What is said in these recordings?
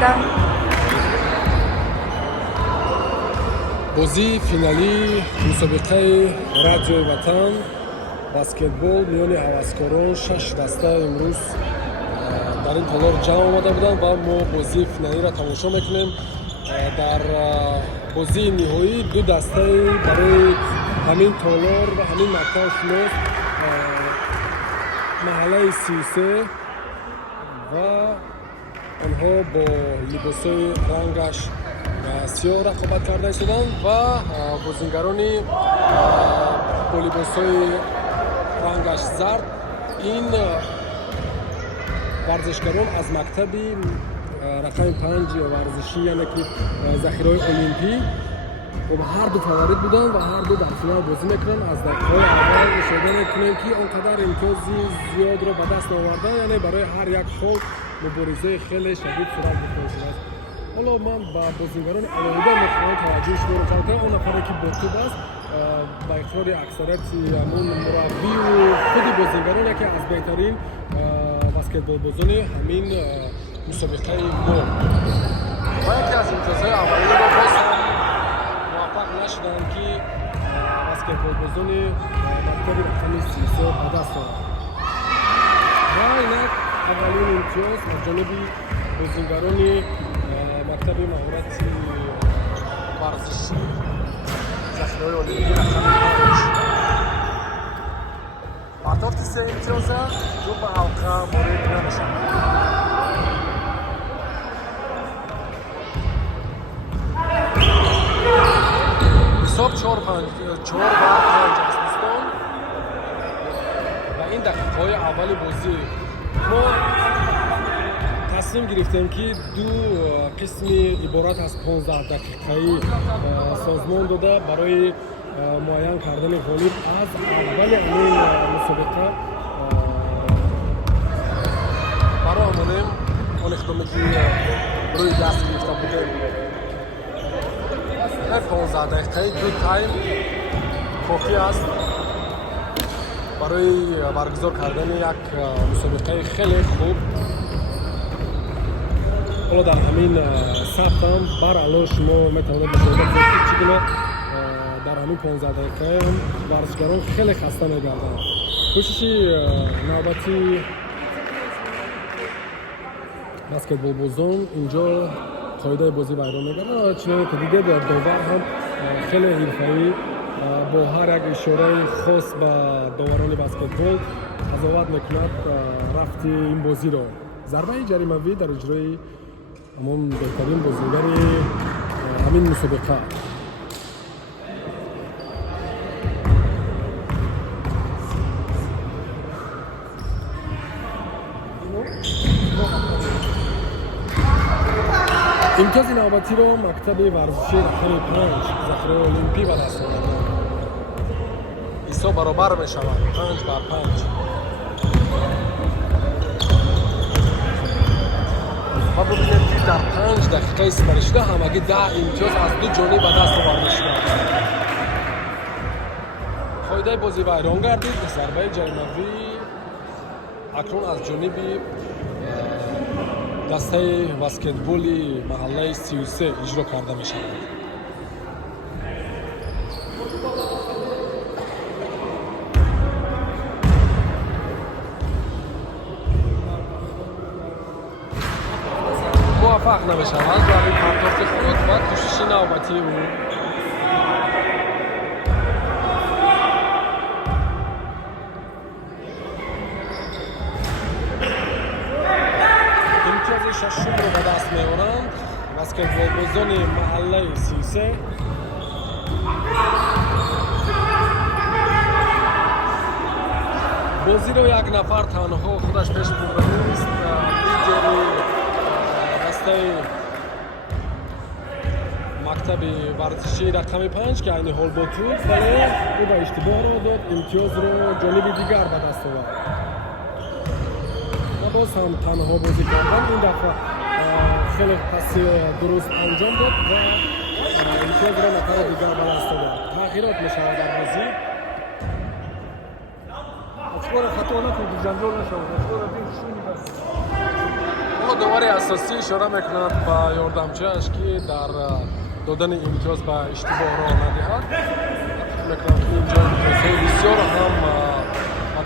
بودم. بازی فینالی مسابقه رادیوی وطن بسکتبال میان هوسکاران 6 دسته امروز در این تالار جمع آمده بودند و ما بازی فینالی را تماشا میکنیم. در بازی نهایی دو دسته برای همین تالار و همین مقطع شماست محله 33 و آنها با لباسای رنگش سیاه رقابت کرده شدند و بازیگرانی با لباسای رنگش زرد. این ورزشکاران از مکتبی رقم 5 ورزشی یعنی که ذخیره المپی و هر دو فاوریت بودند و هر دو در فینال بازی میکنند. از دقیقه اول مشاهده میکنیم که آنقدر امتیازی زیاد را به دست آوردن، یعنی برای هر یک خال مبارزه خیلی شدید صورت گرفته شده. حالا من با بازیگران علاوه میخوام توجه شما رو جلب کنم. اون نفری که با توپ است با اخراج اکثریت همون مربی و خود بازیگرانی که از بهترین بسکتبال بازان همین مسابقه ما و یکی از امتیازهای اولیه ما باز هم موفق نشدند که بسکتبال بازان مکتب رقم 33 به دست آورند و اینک اولین امتیاز از جانب بازیگران مکتب مهارت ورزشی ذخیره المپی رقم 5 با 3 امتیاز جو به حلقه وارد نمیشوند. حساب 4-5 است دوستان و این دقیقه‌های اول بازی ما تصمیم گرفتیم که دو قسم عبارت از 15 دقیقه‌ای سازمان داده برای معین کردن غالب از اول این مسابقه برای آمانیم آن اقدامی که روی دست گرفته بودیم. 15 دقیقه دو تایم کافی است برای برگزار کردن یک مسابقه خیلی خوب. حالا در همین ثبت هم بر علاوه شما میتوانید مشاهده کنید چگونه در همین 15 دقیقه هم ورزشکاران خیلی خسته میگردند. کوششی نوبتی بسکتبال بازان اینجا قاعده بازی بیان میگردند. چنانه که دیگه داور هم خیلی حرفه‌ای با هر یک اشاره خاص به داوران بسکتبال قضاوت میکند رفت این بازی را. ضربه جریمه‌ای در اجرای همون بهترین بازیگر همین مسابقه. امتیاز نوبتی را مکتب ورزشی رقم 5 ذخیره المپی به دست آورد. حساب برابر می شود 5-5 و ببینیم که در 5 دقیقه سپری شده همگی 10 امتیاز از دو جانب به دست آورده شده. قاعده بازی ویران گردید. ضربه جریمه‌ای اکنون از جانب دسته بسکتبالی محله 33 اجرا کرده می شود. موفق نمی شود برای پرتاب خود و کوشش نوبتی او. ششم رو به دست می‌آورند بسکتبال بازان محله 33. بازی رو یک نفر تنها خودش پیش برده است. لیدر دسته مکتب ورزشی رقم 5 که این حال با توپ ولی او به اشتباه را داد، امتیاز رو جانب دیگر به دست آورد. باز هم تنها بازی کردن این دفعه خیلی پس درست انجام داد و امتیاز را نفر دیگر به دست آورد. تغییرات می شود در بازی. اچبار خطا نکنید جنجال نشود. اچبار بین شونی بس. давари асосӣ ишора мекунад ба ёрдамчиаш ки дар додани имтиёз ба иштибоҳро надиҳад. Мекунад ки инҷо имтиёзҳои бисёр ҳам ба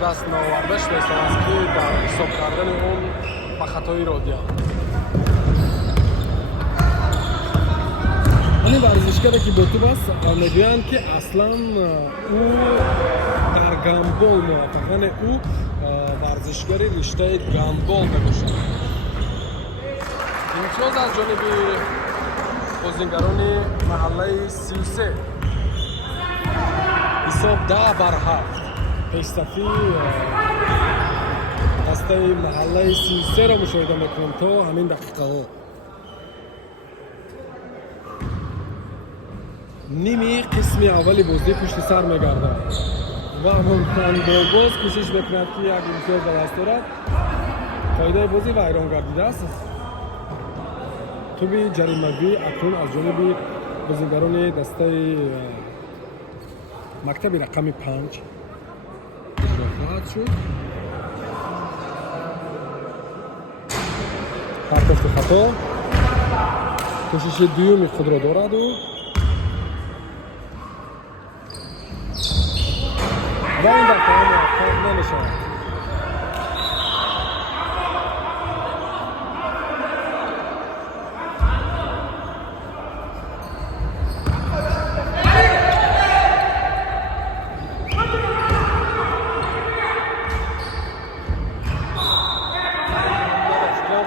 даст наоварда шуда истааст ки дар ҳисоб кардани он ба хатои ро диҳад. ҳамин варзишгаре ки бо туб аст мегӯянд ки аслан ӯ дар гандбол муваффақ, яъне ӯ варзишгари риштаи гандбол мебошад. имтиёз аз ҷониби бозингарони маҳаллаи 33. ҳисоб 10-7. пешсафи дастаи маҳаллаи 33-ро мушоҳида мекунем то ҳамин дақиқаҳо. ними қисми аввали бозӣ пушти сар мегардад ва андобоз кӯшиш мекунад ки як имтиёз ба даст орад. қоидаи бозӣ вайрон гардидааст. туби ҷаримавӣ акнун аз ҷониби бозингарони дастаи мактаби рақами 5 иҷро хоҳад шуд. партофти хато кӯшиши дуюми худро дораду ва ин дафъа муваффақ намешавад.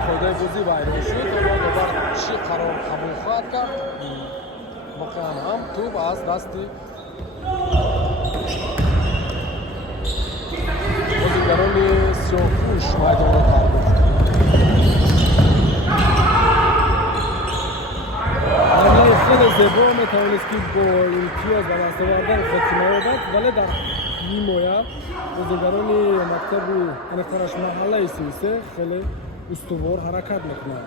қоидаи бозӣ вайрон шуд. аммо добар чӣ қарор қабул хоҳад кард? Мақан ҳам туб аз дасти бозингарони сиёҳпӯш майдонро тарк гуфт. ҳамлаи хеле зебо метавонист ки бо имтиёз ба даст овардан хотима ёбад, вале дар ҳимоя бозингарони мактаби аниқараш маҳаллаи 33 хеле устувор ҳаракат мекунад.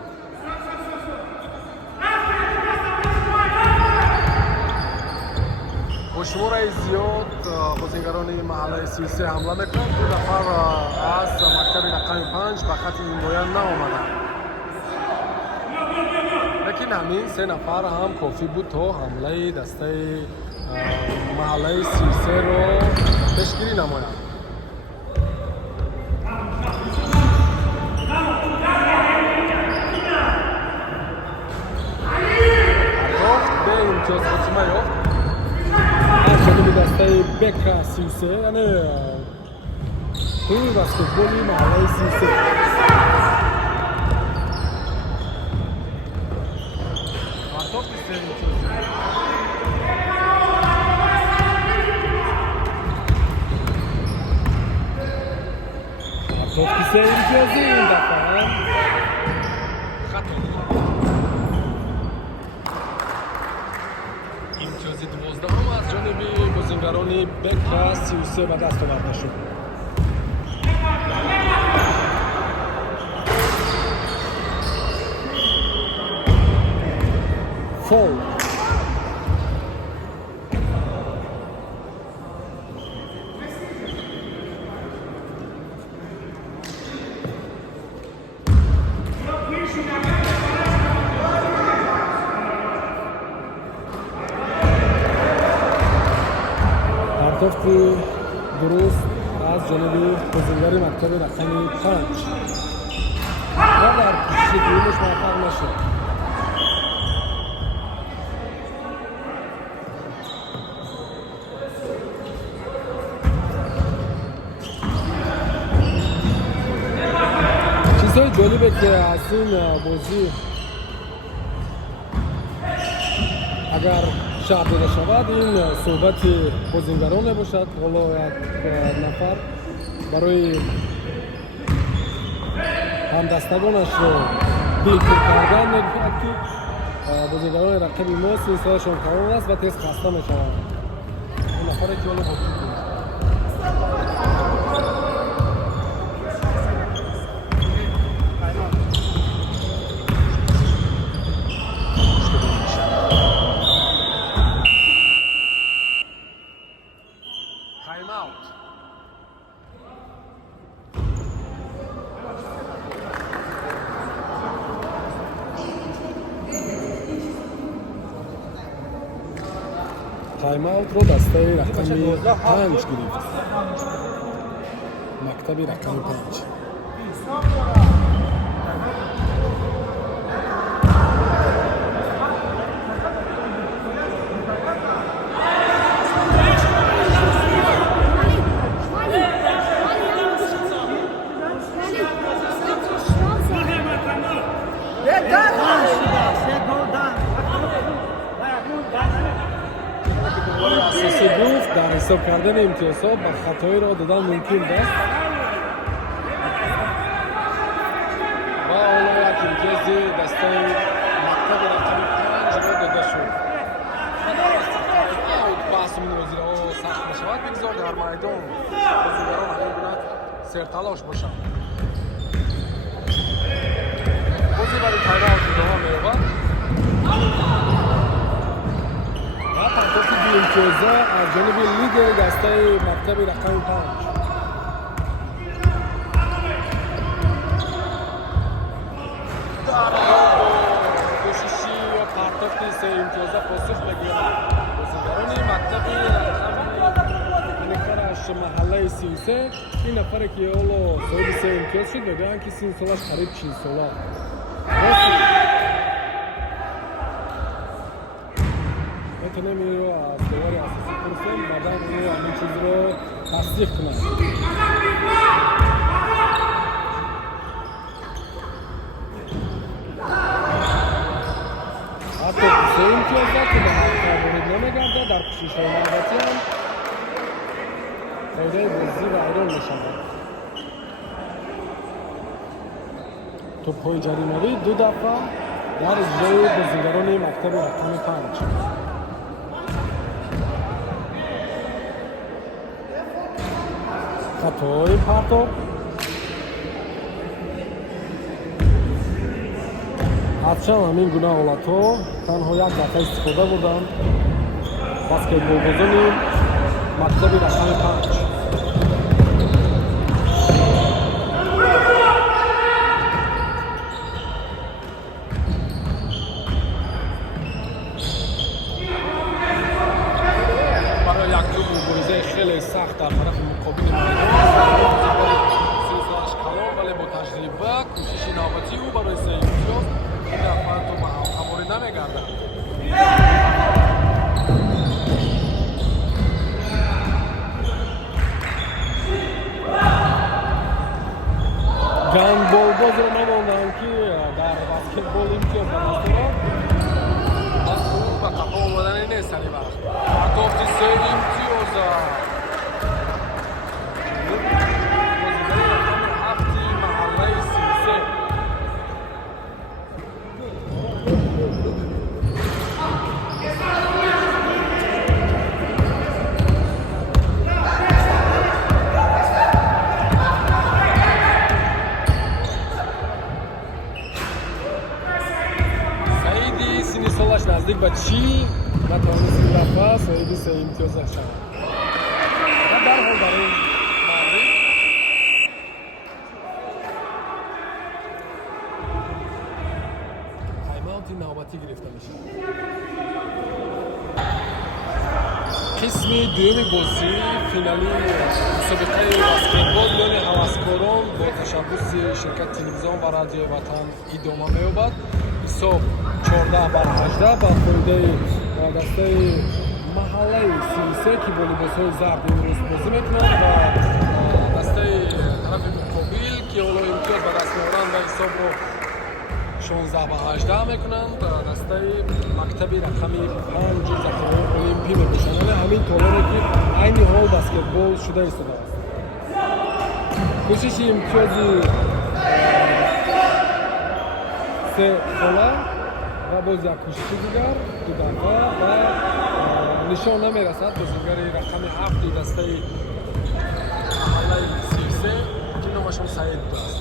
бо шумораи зиёд бозингарони маҳаллаи 33 ҳамла мекунанд. ду нафар аз мактаби рақами 5 ба хати ҳимоя наомаданд. лекин ҳамин се нафар ҳам кофӣ буд то ҳамлаи дастаи маҳаллаи 33-ро пешгирӣ намоянд. имтиёз хотима ёфт аз ҷониби дастаи бека 33, яъне тими баскетболи маҳаллаи 33. партофти се имтиёзӣ. партофти се имтиёзӣ ин дафъа хато. имтиёзи 12 аз ҷониби бозингарони бека 33 ба даст оварда шуд. фол. партофти дуруст аз ҷониби бозингари мактаби рақами 5 ва дар кӯшиши дуюмаш муваффақ нашуд. чизҳои ҷолибе ки аз ин бозӣ агар шаҳр дода шавад, ин суҳбати бозингарон мебошад. ҳоло як нафар барои ҳамдастагонашро билкӯ кардан мегӯяд ки бозингарони рақиби мо силсилаашон тамом аст ва тез хаста мешаванд. ин нафаре ки ҳоло бозӣ тайм-аутро дастаи рақами 5 гирифт. мактаби рақами 5. асоси гуфт дар ҳисоб кардани имтиёзҳо ба хатоиро додан мумкин аст ва ҳоло як имтиёзи дастаи мактаби рақами 5ро дода шуд. баҳсу мунозираҳо сахт мешавад, бигзор дар майдон бозигарон ҳамин гуна серталош бошанд. бози бари тайм-аут идома меёбад. партофи имтиёза аз ҷониби лидери дастаи мактаби рақами 5. кӯшиши ё партофи се имтиёза посух мегӯяд. бозигарони мактаби рақами маҳаллаи 33 ин нафаре ки ҳоло соҳиби се имтиёз шуд мегӯянд ки син солаш қариб 40 сола. метавонем инро аз довари асосӣ пурсем, баъдан ӯ ҳамин чизро тасдиқ кунад. ҳатто се имтиёза ки ба ҳаққа ворид намегардад, дар кӯшишҳои навбатӣ ҳам қоидаи бозӣ вайрон мешавад. тӯбҳои ҷаримавӣ ду дафъа дар иҷрои бозигарони мактаби рақами 5. хатои партоф ҳарчанд ҳамин гуна ҳолатҳо танҳо як дафъа истифода бурданд баскетболбозони мактаби рақами 5. خیلی سخت در طرف مقابل سیزدهش کلان ولی با تجربه کوشش نوبتی او برای سه امتیاز این دفعه تو معمولی نمیگردد. گندبال باز رو نماندن که در بسکتبال امتیاز دارد از اون و قفا آمدن نیست سری برش پرتافتی سه امتیاز نزدیک به چی نتوانست این دفعه صاحب سه امتیاز شود و در حال برای مغرب تایم‌اوت نوبتی گرفته میشه. قسم دوم بازی فینالی مسابقه بسکتبال میان هوسکاران با تشبث شرکت تلویزیون و رادیوی وطن ادامه می‌یابد. حساب 14-18 با فایده دسته محله 33 که والیبال‌های زرد امروز بازی میکنند و دسته طرف مقابل که حالا امتیاز به دست میارند و حساب رو 16-18 میکنند. دسته مکتبی رقمی 5 ذخیره المپی میباشند. همین طالبی که عین حال بسکتبال شده است. کوشش امتیازی سه ساله و باز یک کشتی دیگر دو دفعه و نشان نمیرسد بازیگر رقم 7 دسته محله 33 که نامشون سعید است.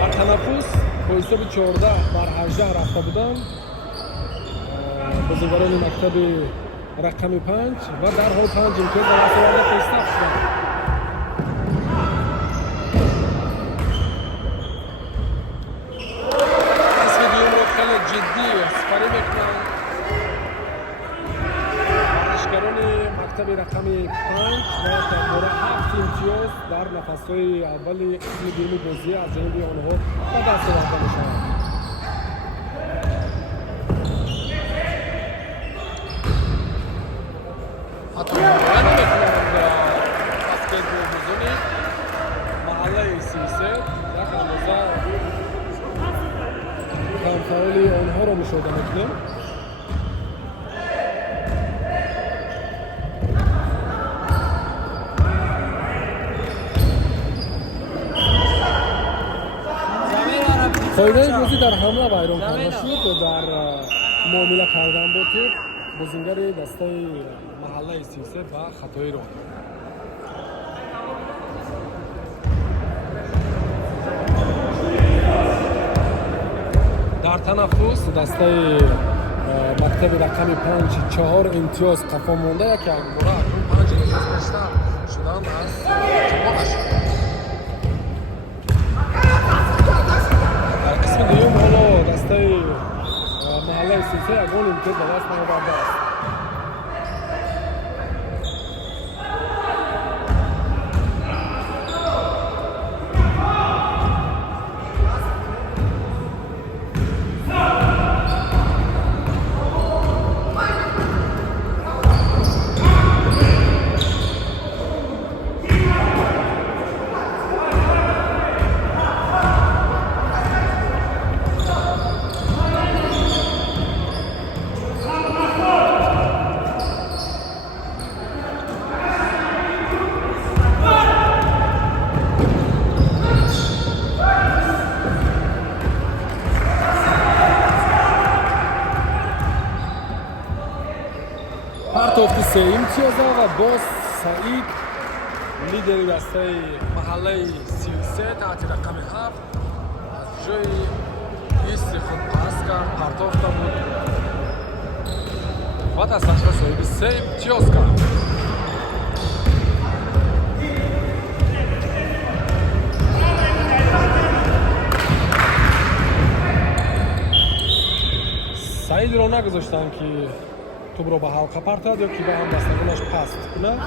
در تنفس با حساب 14-18 رفته بودند بازیگران مکتب رقم 5 و در حال 5 امتیاز در دست آورده پیشرفت شدند. мактаби рақами 5 ва дар 7 имтиёз дар нафасҳои аввали қисми дуюми бозӣ аз ҷониби онҳо ба даст оварда мешавад. ҳатто ҳимоя наметавонанд баскетболбозони маҳаллаи 33 як андоза камфаъоли онҳоро мушоҳида мекунем. қоидаи бозӣ дар ҳамла вайрон карда шуд. Дар муомила кардан бо тӯб бозингари дастаи маҳаллаи 33 ба хатои рон. дар танаффус дастаи мактаби рақами 5 4 имтиёз қафо монда яке якбора акнун 5 имтиёз бештар шуданд аз ҷамоаш. дар қисми дуюм ҳоло дастаи маҳаллаи 33 ягон имтиёз ба даст наовардааст. партофти 3 имтиёза ва боз Саид лидери дастаи маҳаллаи 33 таҳти рақами 7 аз ҷои исти худ паст кард, партофта буд ва дасташро соҳиби 3 имтиёз кард. Саидро нагузоштанд ки тӯбро ба ҳалқа партояд ё ки ба ҳамдастагонаш паст кунад.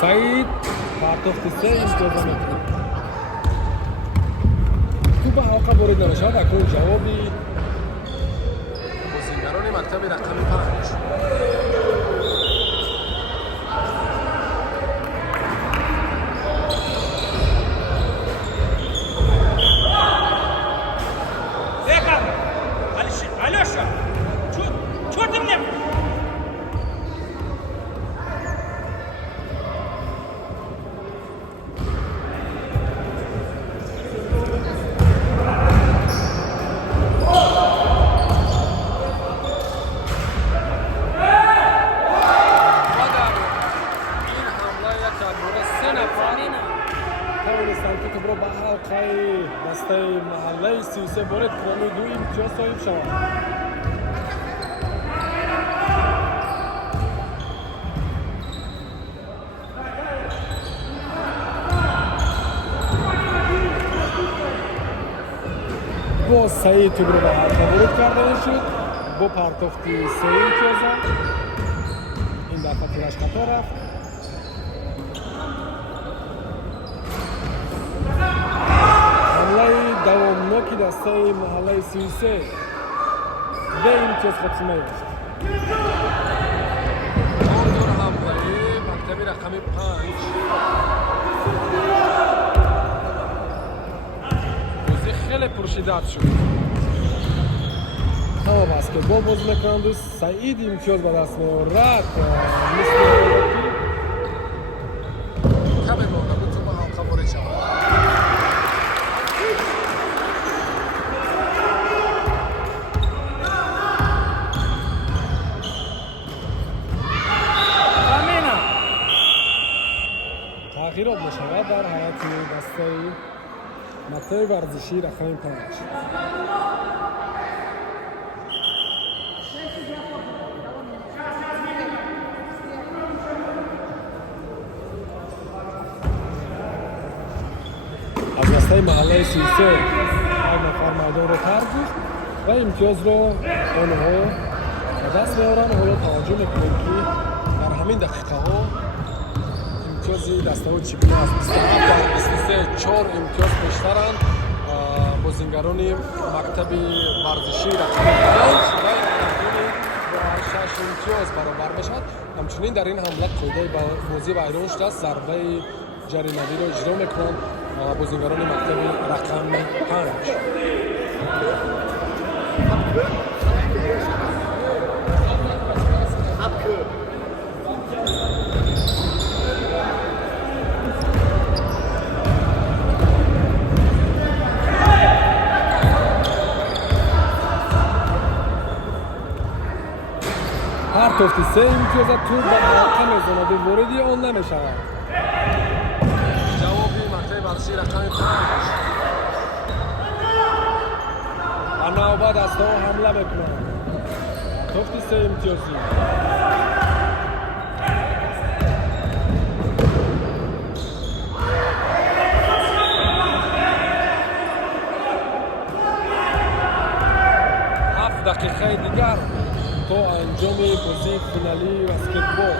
Саид партофти 3 имтиёза мекунад. тӯб ба ҳалқа ворид намешавад. акнун ҷавоби бозингарони мактаби рақами 5. Алёша, чё ты мне? тӯбро ба ҳалқаи дастаи маҳаллаи 33 борид кроми 2 имтиёз соҳиб шавад. боз Саид тӯбро ба ҳалқа ворид карда шуд бо партофти 3 имтиёза. ин дафъа тираш хато рафт. давомноки дастаи маҳаллаи 33 бе имтиёз хотима ёфт. ордор ҳамлаи мактаби рақами 5 бозӣ хеле пуршиддат шуд. ҳама баскетбол бозӣ мекунанду Саид имтиёз ба даст меорад. мисли каме монда буд тӯба ҳалқа ворид шавад. тағйирот мешавад дар ҳайати дастаи мактаби варзишии рақами 5. дастаи маҳаллаи 33 як нафар майдонро тарк гуфт ва имтиёзро онҳо ба даст меоранд. ҳоло таваҷҷӯҳ мекунем ки дар ҳамин дақиқаҳо имтиёзи дастаҳои чипина аст 27 дар 23 4 имтиёз пештаранд бозингарони мактаби варзишии рақами 5 ва мактаби با 6 امتیاز برابر بشد. همچنین در این حمله قاعده بازی ویران شده است. ضربه جریمه‌ای را اجرا میکنند بازیگران مکتب رقم 5. партофти 3 имтиёза тур ба ҳалқа мезонади вориди он намешавад. ҷавоби мактаби варзишии рақами 5. ба навбат дастаҳо ҳамла мекунанд. партофти 3 имтиёзӣ. دقیقه دیگر تا انجام بازی فینالی بسکتبال.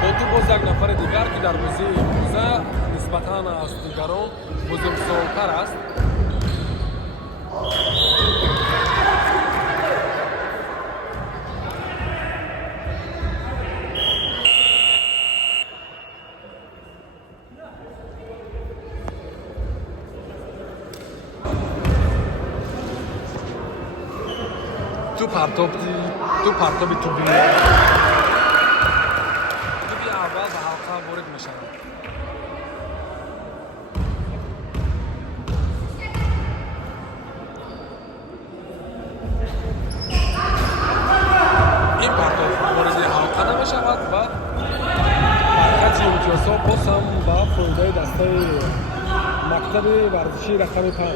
با تو باز یک نفر دیگر که در بازی امروزه نسبتاً از دیگران بزرگسال‌تر است. تو پرتابی توبی اول به حلقه وارد میشود. این پرتاب وارد حلقه نمیشود و حرکت امتیازها باز هم به فایده دسته مکتب ورزشی رقم 5.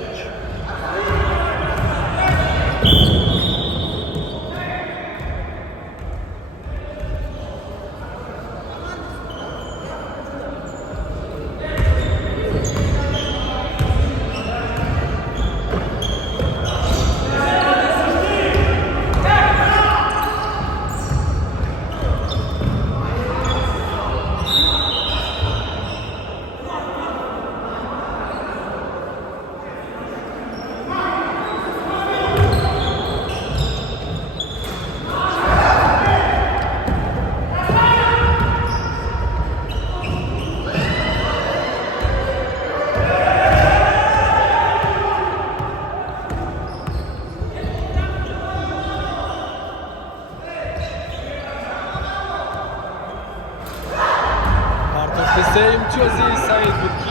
سه امتیازی سعید بود